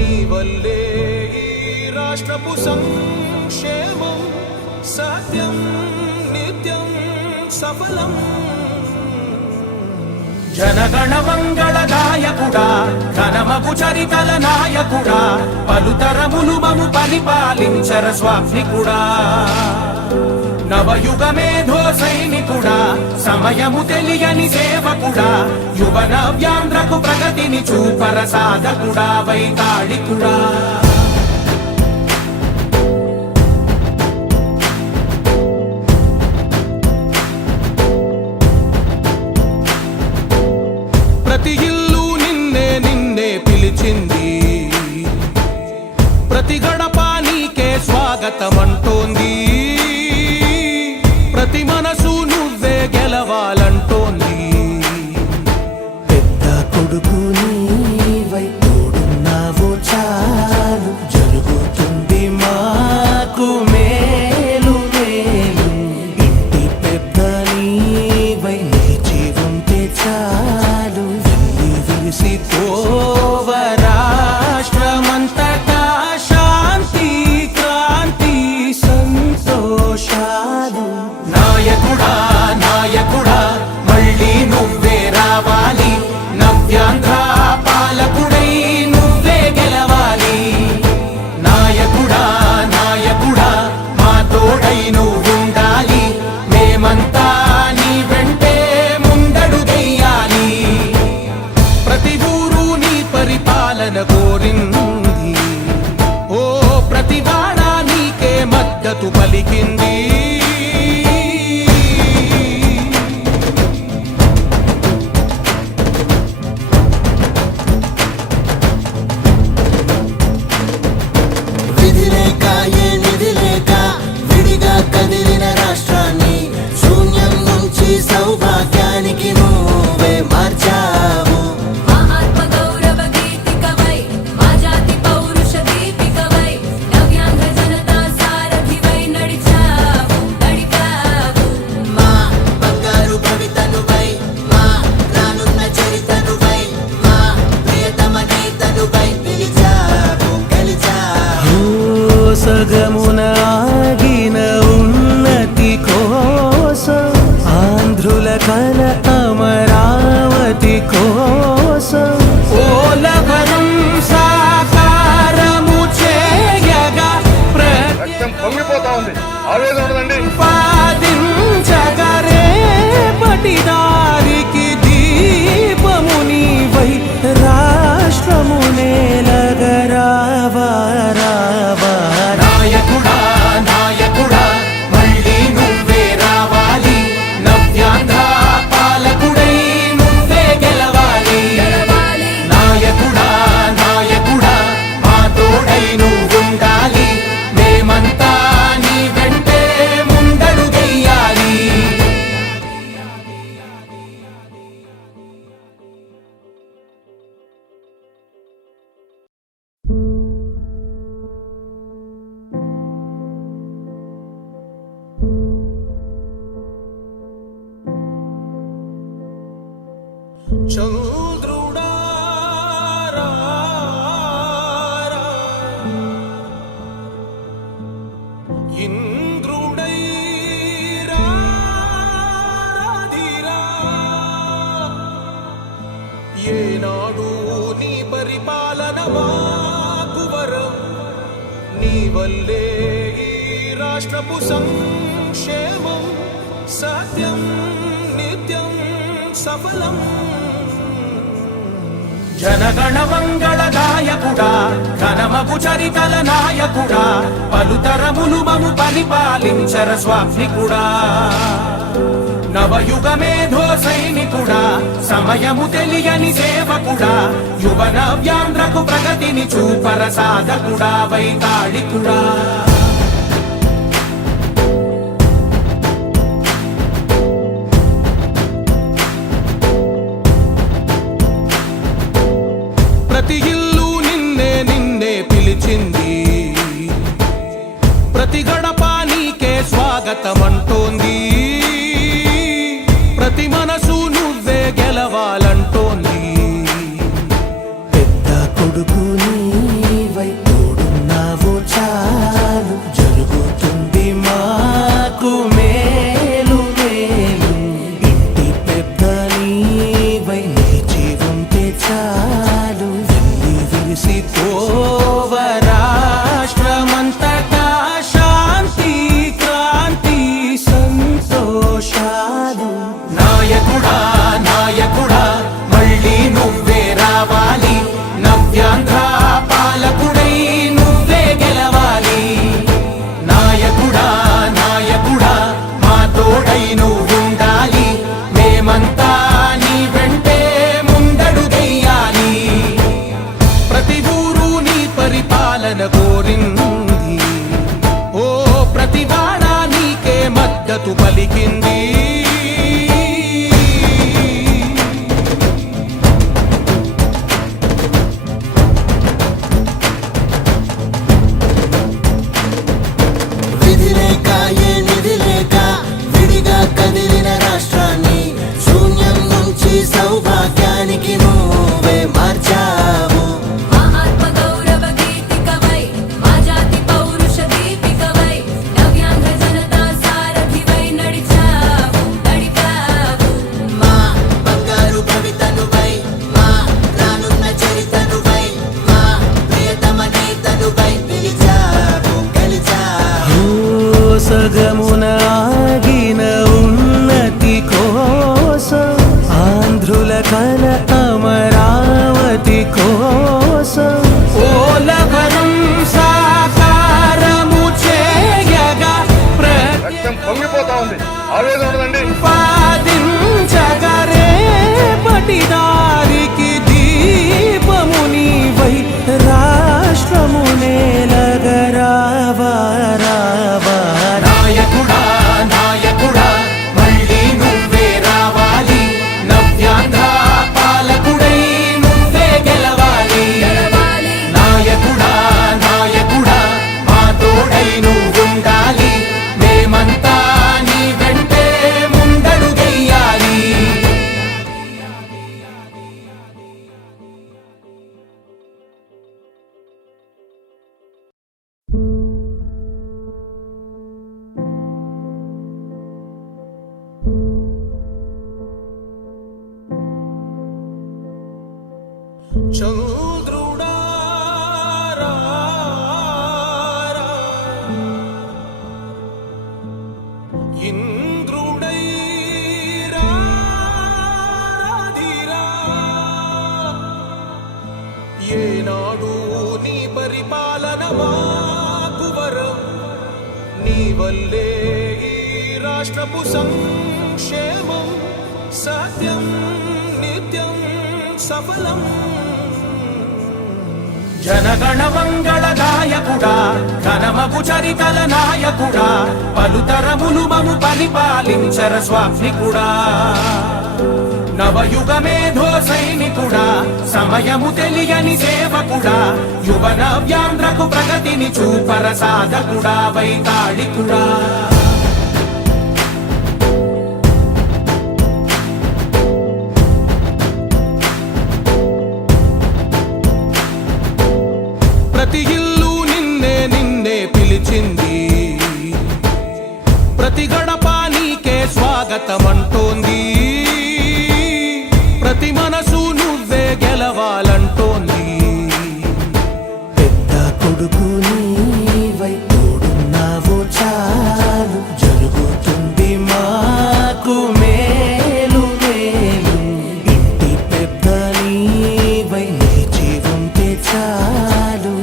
నీ వల్లే ఈ రాష్ట్రపు సంక్షేమం సత్యం నిత్యం సఫలం. జనగణ మంగళ గాయకుడా ఘనమగు చరితల నాయకుడా పలుతరములు మము పరిపాలించర స్వామికుడా. నవయుగ మేధో సైనికుడా సమయము తెలియని సేవకుడా యువ నవ్యాంధ్రకు ప్రగతిని చూపర సాధకుడా వైతాళికుడా. ప్రతి ఇల్లు నిన్నే నిన్నే పిలిచింది, ప్రతి గడప నీకే స్వాగతమంటోంది, ప్రతి మనసు నువ్వే గెలవాలంటోంది. పెద్ద కొడుకు నీవై తోడున్నావు చాలు జరుగుతుంది మాకు మేలు మేలు. ఇంటి పెద్ద నీవై నిలిచి ఉంటే చాలు విలిసి పోవ రాష్ట్రమంతటా శాంతి క్రాంతి సంతోషాలు. నాయకుడా నాయకుడా మళ్ళీ నువ్వే రావాలి, నవ్యాంధ్ర పాలకుడై నువ్వే గెలవాలి. నాయకుడా నాయకుడా మా తోడై నువ్వుండాలి, మేమంతా నీ వెంటే ముందడుగెయ్యాలి. ప్రతి ఊరు నీ పరిపాలన కోరింది, ఓ ప్రతి వాడ నీకే మద్దతు పలికింది. విధిలేక ఏ నిధిలేక విడిగా కదిలిన రాష్ట్రాన్ని శూన్యం నుంచి సౌభాగ్యానికి నువ్వే మార్చావు. ఆత్మ గౌరవ గీతికవై మా జాతి పౌరుష దీపికవై నవ్యాంధ్ర జనతా సారథివై నడిచావు నడిపావు. మా బంగారు భవితనువై మా రానున్న చరితనువై మా ప్రియతమ నేతనువై పిలిచావు గెలిచావు. సగమున ఆగిన ఉన్నతి కోసం ఆంధ్రుల కల అమరావతి కోసం ఓలవరం సాకారము చేయగా రక్తం పొంగిపోతా ఉంది, ఆవేదన ఉండదండి. ప్రతిపాదించగరే పటిదారికి దీపము నీవై రాష్ట్రము నేలగరావా రావా. నాయకుడా నాయకుడా మళ్ళీ నువ్వే రావాలి, నవ్యాంధ్ర పాలకుడై నువ్వే గెలవాలి. నాయకుడా నాయకుడా మా తోడై నువ్వుండాలి, మేమంతా నీ వెంటే ముందడుగెయ్యాలి. చంద్రుడా రా రా, ఇంద్రుడై రాధిరా. ఏనాడు నీ పరిపాలన మాకు వరం, నీ వల్లే ఈ రాష్ట్రపు సంక్షేమం సత్యం నిత్యం సఫలం. జనగణ మంగళ గాయకుడా ఘనమగు చరితల నాయకుడా పలుతరములు మము పరిపాలించర స్వామికుడా. నవయుగ మేధో సైనికుడా సమయము తెలియని సేవకుడా యువ నవ్యాంధ్రకు ప్రగతిని చూపర సాధకుడా వైతాళికుడా. ప్రతి ఇల్లు నిన్నే నిన్నే పిలిచింది, ప్రతి గడప నీకే స్వాగతమంటోంది, ప్రతి మనసు నువ్వే గెలవాలంటోంది. పెద్ద కొడుకు నీ మురిసిపోవ రాష్ట్రమంతటా శాంతి క్రాంతి సంతోషాలు. నాయకుడా నాయకుడా మళ్ళీ నువ్వే రావాలి, నవ్యాంధ్ర పాలకుడై నువ్వే గెలవాలి. నాయకుడా నాయకుడా మా తోడై నువ్వుండాలి, మేమంతా నీ వెంటే ముందడుగెయ్యాలి. ప్రతి ఊరు నీ పరిపాలన కోరింది, ఓ ప్రతి వాడ నీకే మద్దతు పలికింది. విధి లేక ఏ నిధి లేక విడిగా కదిలిన రాష్ట్రాన్ని శూన్యం నుంచి సౌభాగ్యానికి నువ్వే మార్చావు. మహాత్మ గౌరవ గీతికవై మా జాతి పౌరుష దీపికవై నవ్యాంధ్ర జనతా సారథివై నడిచావు నడిపావు. మా బంగారు భవితనువై, మా రానున్న చరితనువై, మా ప్రియతమ నేతనువై పిలిచావు గెలిచావు. సగమున ఆగిన ఉన్నతి కోసం, ఆంధ్రుల కల అమరావతి కోసం, పోలవరం సాకారము చేయగా రక్తం పొంగిపోతా ఉంది, ఆవేదన ఉండదండి. ప్రతిపాదించగరే పటిదారికి దీపము నీవై రాష్ట్రము నేలగరావా రావా. నాయకుడా నాయకుడా మళ్ళీ నువ్వే రావాలి, నవ్యాంధ్ర పాలకుడై నువ్వే గెలవాలి. గెలవాలి. నాయకుడా నాయకుడా మా తోడై నువ్వుండాలి, మేమంతా నీ వెంటే ముందడుగెయ్యాలి. చంద్రుడా రా రా, ఇంద్రుడై రాధిరా. ఏనాడు నీ పరిపాలన మాకు వరం, నీ వల్లే ఈ రాష్ట్రపు సంక్షేమం సత్యం నిత్యం సఫలం. జనగణ మంగళ గాయకుడా, ఘనమగు చరితల నాయకుడా, పలుతరములు మము పరిపాలించర స్వామికుడా. నవయుగ మేధో సైనికుడా, సమయము తెలియని సేవకుడా, యువ నవ్యాంధ్రకు ప్రగతిని చూపర సాధకుడా వైతాళికుడా. ప్రతి ఇల్లు నిన్నే నిన్నే పిలిచింది, ప్రతి గడప నీకే స్వాగతమంటోంది. ప్రతి మనసు నువ్వే గెలవాలంటోంది. పెద్ద కొడుకు నీవై తోడున్నావు చాలు, జరుగుతుంది మాకు